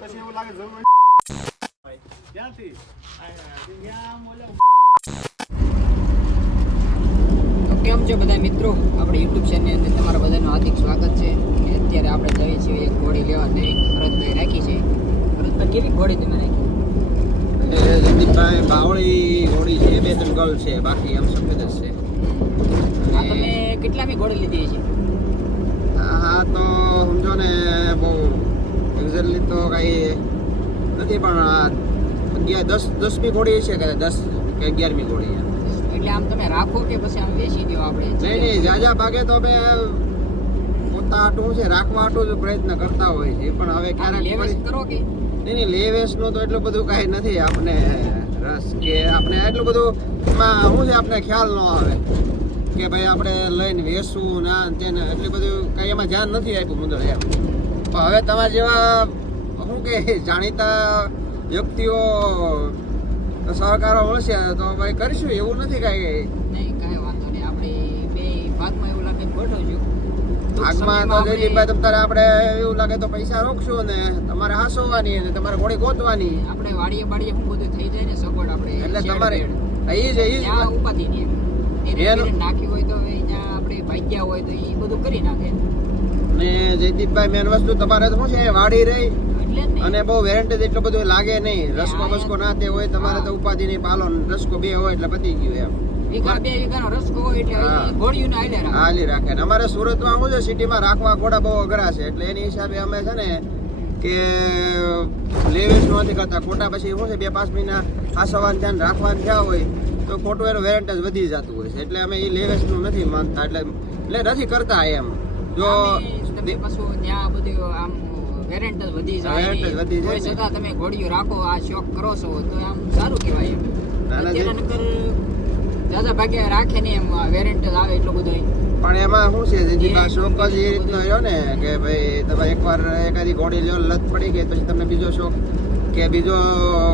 પછી એવું લાગે જરૂર ક્યાંથી તો કેમ છો બધા મિત્રો, આપણે યુટ્યુબ ચેનલની અંદર તમારા બધાનું હાર્દિક સ્વાગત છે. અત્યારે આપણે જઈએ છીએ એક ઘોડી લેવા, નવી ભરતભાઈ રાખી છે. ભરતભાઈ, કેવી ઘોડી તમે રાખી? જયદીપભાઈ બાવળી ઘોડી છે, 2-3 ગર્લ છે, બાકી આમ સફેદ જ છે. આ તમે કેટલામી ઘોડી લીધી છે? હા તો સમજો ને બહુ એક્ઝેક્ટલી તો કઈ નથી, પણ 10મી ઘોડી છે કે 10 કે 11મી ઘોડી. એટલે આમ તમે રાખો કે પછી આમ વેચી દો? આપણે નહીં, જાજા ભાગે તો અમે પોતા હાટું છે રાખવા હાટું જ પ્રયત્ન કરતા હોય છે, પણ હવે ક્યારેક કરો કે નહીં, લેવેસનું તો એટલું બધું કાંઈ નથી આપણે રસ, કે આપણે એટલું બધું એમાં શું છે આપણે ખ્યાલ ન આવે કે ભાઈ આપણે લઈને વેચવું ના તેને, એટલી બધું કાંઈ એમાં ધ્યાન નથી આપ્યું મુદ્દે એમ. પણ હવે તમારા જેવા શું કે જાણીતા વ્યક્તિઓ સહકારો મળશે તો ભાઈ કરીશું, એવું નથી કાંઈ. નહીં, કાંઈ વાંધો નહીં. આપણે બે ભાગમાં એવું લાગે ગોઠવજો. ભાગમાં તો જયદીપભાઈ તમારે આપણે એવું લાગે તો પૈસા રોકશું ને તમારે હાંસવાની અને તમારે ઘોડી ગોતવાની. આપણે વાડીએ બાડીએ શું બધું થઈ જાય ને સગવડ, આપણે એટલે તમારે ઉપાધિ નહીં નાખી હોય તો ત્યાં આપણે ભાગ્યા હોય તો એ બધું કરી નાખે. ને જયદીપભાઈ મેન વસ્તુ તમારે તો શું છે વાડી રહી અને બહુ વેરંટી એટલું બધું લાગે નહીં. રસકો બસકો ના તે હોય તમારે તો ઉપાધિ નહીં, પાલો રસકો 2 હોય એટલે પતી ગયું એમ. વીઘા 2 વીઘાનો રસકો હોય એટલે ઘોડીઓને હાલી રાખે. અમારે સુરતમાં શું છે સિટીમાં રાખવા ઘોડા બહુ અઘરા છે, એટલે એની હિસાબે અમે છે ને કે લેવેસ નથી કરતા ખોટા. પછી શું છે 2-5 મહિના આ સવાન ધ્યાન રાખવાનું થયા હોય તો ખોટું એનું વેરંટેજ વધી જતું હોય છે, એટલે અમે એ લેવેસનું નથી માનતા, એટલે નથી કરતા એમ. જો ત્યાં બધું આમ વેરંટેજ વધી જાય છતાં તમે ઘોડીઓ રાખો, આ શોખ કરો છો તો આમ સારું કહેવાય એમ. અત્યારે નકર દાદા ભાગે રાખે ને એમ વેરંટેજ આવે એટલું બધું. પણ એમાં શું છે જયદીપભાઈ શોખ જ એ રીતનો રહ્યો ને કે ભાઈ તમે એકવાર એકાદી ઘોડી લ્યો, લત પડી ગઈ પછી તમને બીજો શોખ કે બીજો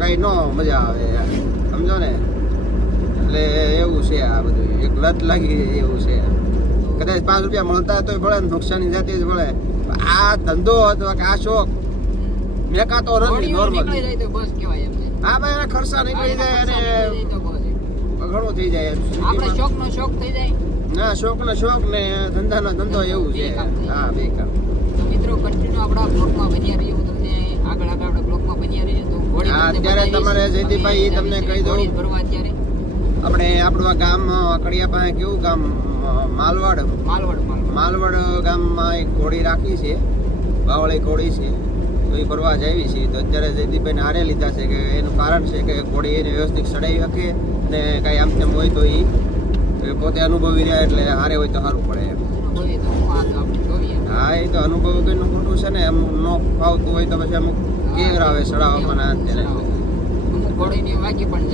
કઈ ન મજા આવે, સમજો ને. એટલે એવું છે આ બધું, એક લત લાગી એવું છે. કદાચ 5 રૂપિયા મળતા તો ભલે, નુકસાની જતી જ ભલે. આ ધંધો અથવા કે આ શોખ મેકાતો નથી નોર્મલ. હા ભાઈ, એના ખર્ચા નીકળી જાય અને ઘણું થઈ જાય. આપણે શોખનો શોખ થઈ જાય. ના, શોખનો શોખ ને ધંધાનો ધંધો એવું છે. હા, બે કામ. તો મિત્રો કન્ટિન્યુ આપણા બ્લોગમાં બન્યા રહીએ. હું તમને આગળ આપણા બ્લોગમાં બન્યા રહીએ તો અત્યારે તમારે જયદીપભાઈ તમને કહી દઉં, ભરવા અત્યારે આપણે આપણું આ ગામ કડિયા પાસે કેવું ગામ માલવડ ગામમાં એક ઘોડી રાખી છે, બાવળી ઘોડી છે, તો એ ભરવા જાવી છે. તો અત્યારે જયદીપભાઈને હારે લીધા છે કે એનું કારણ છે કે ઘોડી એને વ્યવસ્થિત ચડાવી શકે ને કાંઈ આમ તેમ હોય તો એ પોતે અનુભવી રહ્યા, એટલે હારે હોય તો સારું પડે એમ. હા, એ તો અનુભવ કોઈનું ખોટું છે ને, એમ ન ફાવતું હોય તો પછી અમુક કેવરાવે ચડાવવામાં ના અત્યારે વાગી પણ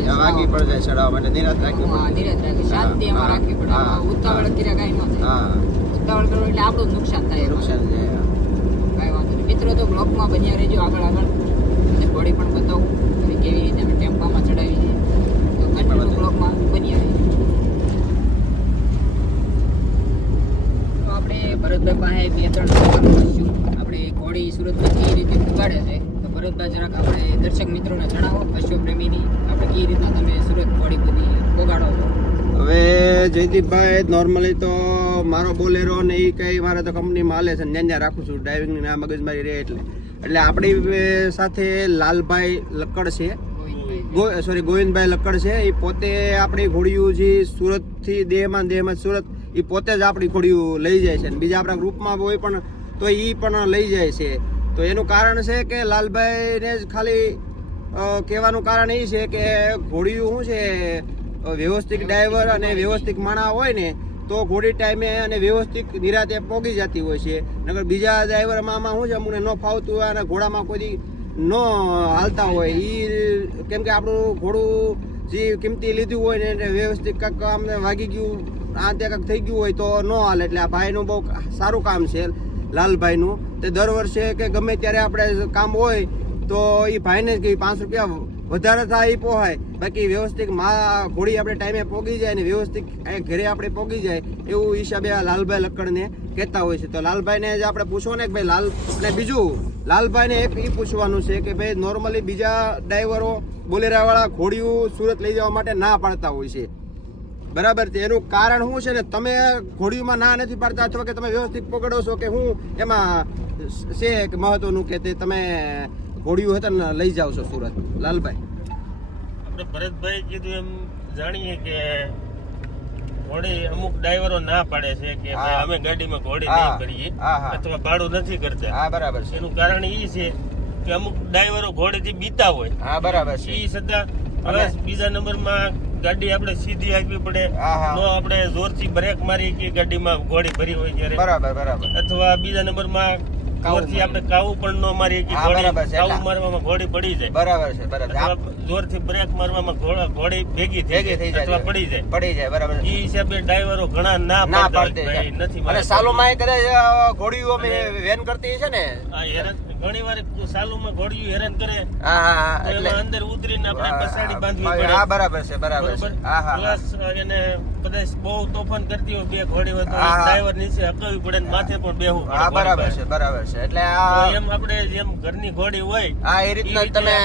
જાય ચડાવવા માટે નિરાત રાખવી પડે. શાંતિ એમાં રાખવી પડે. ઉતાવળ કર્યા કાંઈ ન થાય. ઉતાવળ કરો એટલે આપણું નુકસાન થાય. કાંઈ વાંધો નહીં મિત્રો, તો બ્લોકમાં બન્યા રહેજો આગળ અને ઘોડી પણ બતાવું અને કેવી રીતે અમે ટેમ્પામાં ચડાવી છે. તો કન્ટિન્યુ બ્લોકમાં બન્યા રહેજો. તો આપણે ભરતભાઈ પાસે 2-3 પૂછશું આપણે ઘોડી સુરતમાં કઈ રીતે ઉગાડે છે. ભરતભાઈ જરાક આપણે દર્શક મિત્રોને જણાવો, પશુ પ્રેમીની આપણે કઈ રીતના તમે સુરત ઘોડી બધી પોગાડો છો? હવે જયદીપભાઈ નોર્મલી તો મારો બોલેરો ને એ કંઈ મારે તો કંપનીમાં હાલે છે, ત્યાં રાખું છું ડ્રાઇવિંગની આ મગજમારી રહે એટલે આપણી સાથે લાલભાઈ લક્કડ છે, ગોવિંદભાઈ લક્કડ છે. એ પોતે આપણી ઘોડીયું જે સુરતથી દેહમાં સુરત એ પોતે જ આપણી ઘોડીયું લઈ જાય છે, અને બીજા આપણા ગ્રુપમાં હોય પણ તો એ પણ લઈ જાય છે. તો એનું કારણ છે કે લાલભાઈને જ ખાલી કહેવાનું કારણ એ છે કે ઘોડીયું શું છે વ્યવસ્થિત ડ્રાઈવર અને વ્યવસ્થિત માણા હોય ને તો ઘોડી ટાઈમે અને વ્યવસ્થિત નિરાતે પોગી જતી હોય છે. નકર બીજા ડ્રાઈવરમાં શું છે અમુકને ન ફાવતું હોય અને ઘોડામાં કોઈ ન હાલતા હોય એ, કેમ કે આપણું ઘોડું જે કિંમતી લીધું હોય ને વ્યવસ્થિત કાંઈક આમને વાગી ગયું આ ત્યાં કાંઈક થઈ ગયું હોય તો ન હાલે. એટલે આ ભાઈનું બહુ સારું કામ છે લાલભાઈનું. તે દર વર્ષે કે ગમે ત્યારે આપણે કામ હોય તો એ ભાઈને જ કે 5 રૂપિયા વધારે થાય એ પોહાય, બાકી વ્યવસ્થિત ઘોડી આપણે ટાઈમે પોગી જાય ને વ્યવસ્થિત ઘરે આપણે પોગી જાય એવું હિસાબે આ લાલભાઈ લક્કડને કહેતા હોય છે. તો લાલભાઈને જ આપણે પૂછો ને કે ભાઈ લાલ, અને બીજું લાલભાઈને એક એ પૂછવાનું છે કે ભાઈ નોર્મલી બીજા ડ્રાઈવરો બોલેરાવાળા ઘોડિયું સુરત લઈ જવા માટે ના પાડતા હોય છે, બરાબર છે. એનું કારણ શું છે ને, તમે ઘોડિયુંમાં ના નથી પાડતા અથવા કે તમે વ્યવસ્થિત પકડો છો કે હું એમાં છે કે મહત્વનું કે તે તમે ઘોડિયું હતા ને લઈ જાઓ છો સુરત? લાલભાઈ, આપણે ભરતભાઈ કીધું એમ જાણીએ કે ઘોડી અમુક ડ્રાઈવરો ના પાડે છે કે ભાઈ અમે ગાડીમાં ઘોડી નહીં કરીએ અથવા ભાડું નથી કરતા. હા બરાબર છે. એનું કારણ એ છે કે અમુક ડ્રાઈવરો ઘોડેથી બીતા હોય. હા બરાબર છે. એ છતાં પ્લસ બીજા નંબરમાં ગાડી આપણે સીધી આપવી પડે, નો આપણે જોરથી બ્રેક મારી કે ગાડીમાં ઘોડી ભરી હોય ત્યારે, બરાબર બરાબર. અથવા બીજા નંબરમાં જોરથી આપણે કાવું પણ ન મારીએ કે કાવું મારવામાં ઘોડી પડી જાય, બરાબર છે બરાબર. અથવા જોરથી બ્રેક મારવામાં ઘોડી ભેગી થઈ જાય અથવા પડી જાય, બરાબર. એ હિસાબે ડ્રાઈવરો ઘણા ના પાડતા હોય, નથી અને સાલોમાં કદાચ ઘોડીઓ વેન કરતી છે ને, હેરાન ઘણી વાર સાલુમાં ઘોડીયું હેરાન કરે, એટલે અંદર ઉતરીને આપણે પસાડી બાંધવી પડે. હા બરાબર છે બરાબર છે. પ્લસ એને કદાચ બહુ તોફાન કરતી હોય બે ઘોડી હોય તો ડ્રાઈવર નીચે હકાવવી પડે ને માથે પણ બેહવું પડે. હા બરાબર છે બરાબર છે. એટલે એમ આપણે જેમ ઘરની ઘોડી હોય હા એ રીતના તમે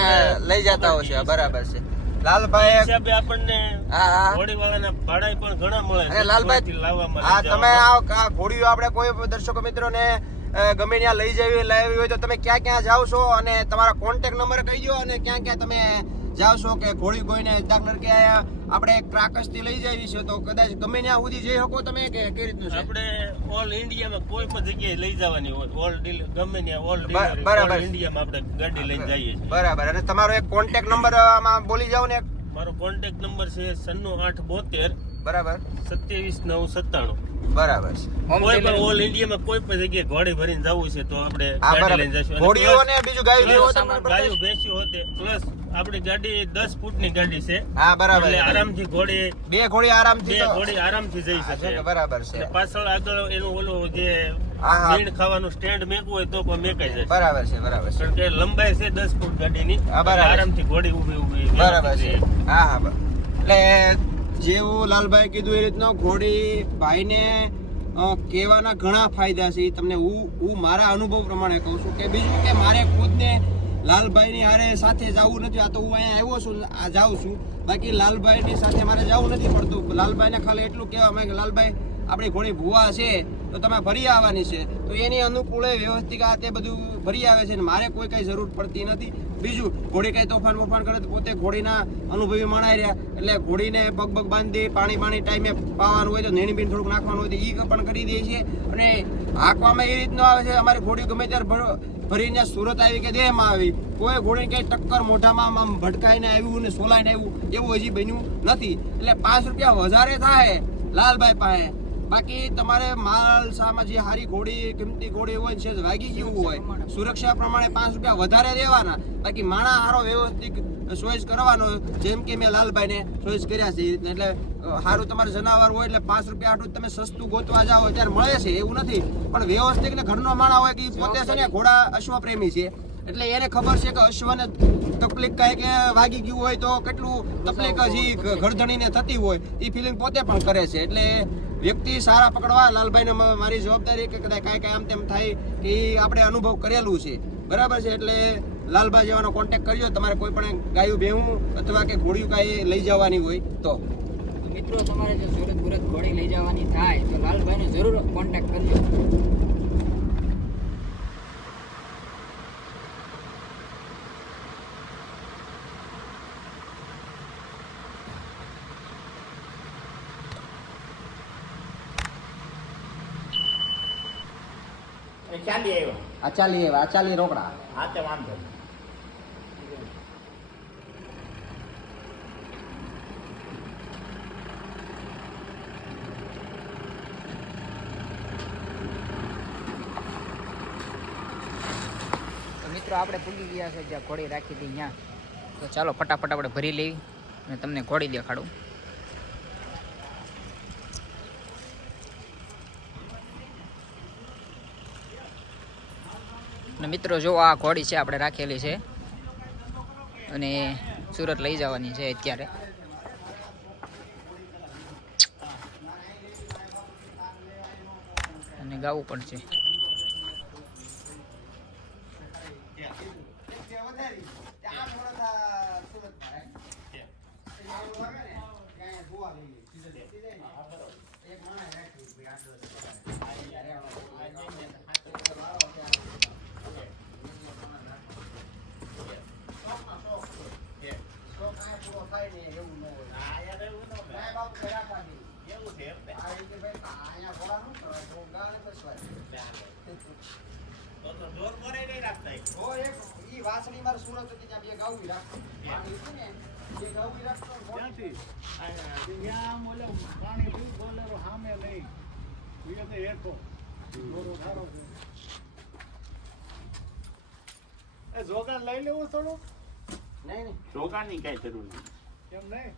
લઈ જતા હો છો, બરાબર છે. લાલભાઈ હિસાબે આપણને ઘોડી વાળાના ભાડા પણ ઘણા મળે છે. લાલભાઈ લાવવામાં હા તમે આ ઘોડીઓ આપણે કોઈ દર્શકો મિત્રોને ગમે ત્યાં લાવી હોય તો તમે ક્યાં ક્યાં જાવ છો અને તમારા કોન્ટેક્ટ નંબર કહી દો, અને ક્યાં ક્યાં તમે જાવ છો કે ઘોડી કોઈને દાખલા કે આપણે ક્રાકસ થી લઈ જઈએ છીએ તો કદાચ ગમે ત્યાં સુધી જઈ શકો તમે કે કઈ રીતનું છે? આપણે ઓલ ઇન્ડિયામાં કોઈ પણ જગ્યાએ લઈ જવાની હોય, ઓલ ગમે ત્યાં ઓલ બરાબર ઇન્ડિયામાં આપણે ગાડી લઈને જઈએ છીએ. બરાબર. અને તમારો એક કોન્ટેક્ટ નંબર આમાં બોલી જાવ ને. મારો કોન્ટેક્ટ નંબર છે 9872 બરાબર 27997. બરાબર છે. કોઈ પણ ઓલ ઇન્ડિયામાં કોઈ પણ જગ્યાએ ઘોડી ભરીને જવું છે તો આપણે ગાડી લઈને જઈશું. ઘોડીઓ અને બીજું ગાયું ગાયું ભેંસી હોતે પ્લસ આપણી ગાડી 10 ફૂટની ગાડી છે. હા બરાબર. એટલે આરામથી ઘોડી બે ઘોડી આરામથી જઈ શકે. બરાબર છે. પાછળ આગળ એનું ઓલું જે ભીણ ખાવાનું સ્ટેન્ડ મેકવું હોય તો પણ મેકાઈ જાય. બરાબર છે બરાબર છે. કારણ કે લંબાઈ છે 10 ફૂટ ગાડીની, આરામથી ઘોડી ઊભી બરાબર છે. હા હા. એટલે જેવું લાલભાઈ કીધું એ રીતનો ઘોડી ભાઈને કહેવાના ઘણા ફાયદા છે. તમને હું મારા અનુભવ પ્રમાણે કહું છું કે બીજું કે મારે ખુદને લાલભાઈની હારે સાથે જવું નથી. આ તો હું અહીંયા આવ્યો છું, આ જાઉં છું, બાકી લાલભાઈની સાથે મારે જવું નથી પડતું. લાલભાઈને ખાલી એટલું કહેવામાં કે લાલભાઈ આપણી ઘોડી ભૂવા છે તો તમે ભરી આવવાની છે, તો એની અનુકૂળે વ્યવસ્થિત આ તે બધું ભરી આવે છે ને મારે કોઈ કઈ જરૂર પડતી નથી. બીજું ઘોડી કઈ તોફાન કરે તો પોતે ઘોડીના અનુભવી માણાઈ રહ્યા, એટલે ઘોડીને પગ બાંધી પાણી ટાઈમે પાવાનું હોય તો નેણી બીન થોડુંક નાખવાનું હોય તો એ પણ કરી દે છે. અને હાંકવામાં એ રીતનો આવે છે, અમારી ઘોડી ગમે ત્યારે ભરીને સુરત આવી કે દેહમાં આવી, કોઈ ઘોડીને કઈ ટક્કર મોઢામાં આમ ભટકાઈને આવ્યું ને સોલાઈને આવ્યું એવું હજી બન્યું નથી. એટલે 5 રૂપિયા વધારે થાય લાલભાઈ પાસે, બાકી તમારે માલ સામાં જે હારી ઘોડી કિંમતી ઘોડી હોય છે વાગી ગયું હોય સુરક્ષા પ્રમાણે 5 રૂપિયા વધારે દેવાના, બાકી માણા હારો વ્યવસ્થિત ચોઈસ કરવાનો, જેમ કે મેં લાલભાઈને ચોઈસ કર્યા છે. એટલે સારું તમારે જનાવર હોય એટલે 5 રૂપિયા આટલું તમે સસ્તું ગોતવા જાઓ ત્યારે મળે છે એવું નથી, પણ વ્યવસ્થિત ને ઘરનો માણા હોય કે પોતે છે ને ઘોડા અશ્વ પ્રેમી છે, એટલે એને ખબર છે કે અશ્વને તકલીફ કાંઈ કે વાગી ગયું હોય તો કેટલું તકલીફ હજી ગરદણીને થતી હોય એ ફિલિંગ પોતે પણ કરે છે. એટલે વ્યક્તિ સારા પકડવા લાલભાઈને મારી જવાબદારી કે કદાચ કાંઈ આમ તેમ થાય કે એ આપણે અનુભવ કરેલું છે, બરાબર છે. એટલે લાલભાઈ જેવાનો કોન્ટેક્ટ કરજો તમારે કોઈ પણ ગાયું ભેહું અથવા કે ઘોડિયું કાંઈ લઈ જવાની હોય તો. મિત્રો તમારે જો સુરત ઘોડી લઈ જવાની થાય તો લાલભાઈને જરૂર કોન્ટેક્ટ કરજો. ચાલી રોકડા. હા તે વાંધો નહીં. મિત્રો આપણે પૂગી ગયા છે જ્યાં ઘોડી રાખી હતી ત્યાં, તો ચાલો ફટાફટ આપણે ભરી લેવી અને તમને ઘોડી દેખાડું. અને મિત્રો જો આ ઘોડી છે આપણે રાખેલી છે અને સુરત લઈ જવાની છે અત્યારે. અને ગાવું પડશે. જોગાન લઈ લેવું થોડું નહીં જોગાની કઈ જરૂર નહીં. એમ નહીં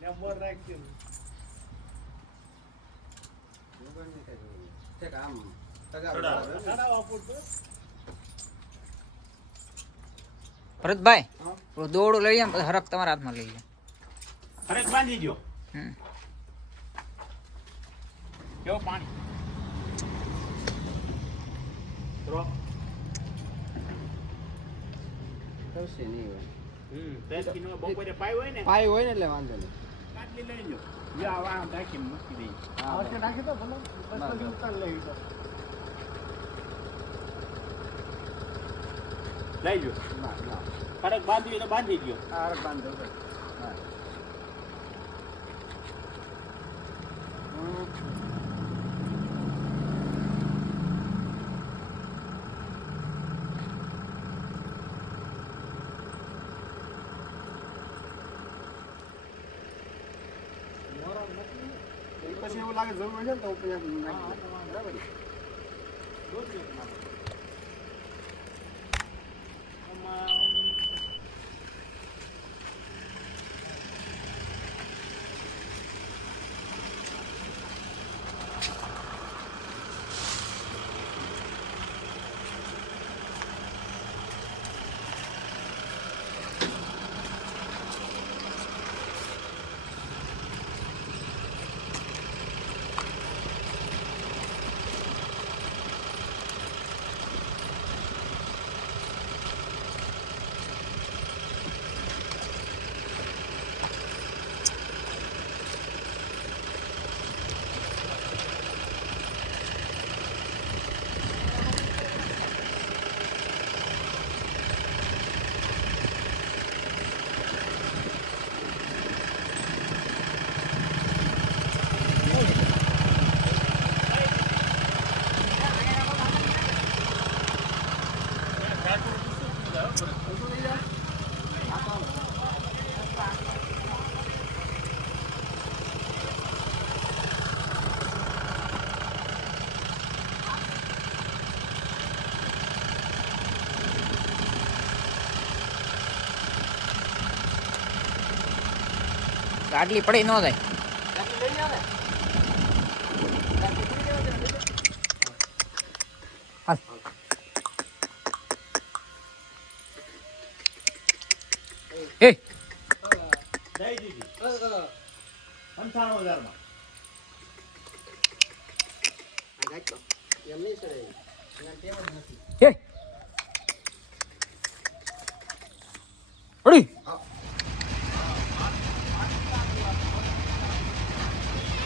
ને મોર રાખી આમ ચડાવવા પૂરતું. ભરતભાઈ દોડું લઈ જાય હરખ તમારા હાથમાં લઈ જાય. ફરક બાંધી દો. કેવો પાણી કરશે નહીં હોય. બપોરે પાય હોય ને પાય હોય ને એટલે વાંધો નહીં. કાટલી લઈ લો. જે આવા નાખીને મૂકી દઈએ. આવશે નાખી દો ભલે પછી ઉતાર લઈ દો. લઈ જો. ફરક બાંધવી તો બાંધી દો. આ બાંધો પછી એવું લાગે જરૂર છે ને તો પછી આપણે નાખી દઈએ. બરાબર ને? ગાડલી પડી ન જાય. હાલ. એ દઈ દીધી. 95,000 માં. એમ નહીં સર એના ટેવ જ નથી. એ પડી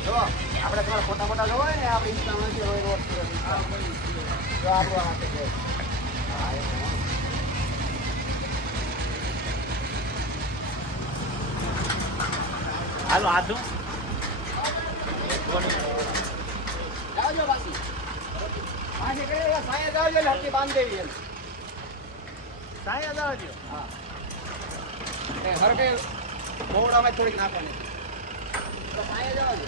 જો આપણે તમારા ફોટા ફોટા જોવા હોય ને આપણે ઇન્સ્ટામાં છે હોય રોજ જો આપણો હાથે છે. હા એ હાલો આધું. જાવજો બાકી પાછી કઈ સાયા જાવજો ને હરકી બાંધ દેવી એમ. સાયા દાવજો. હા હર કઈ મોવડામાં થોડીક નાખવાની તો સાયા જાવજો.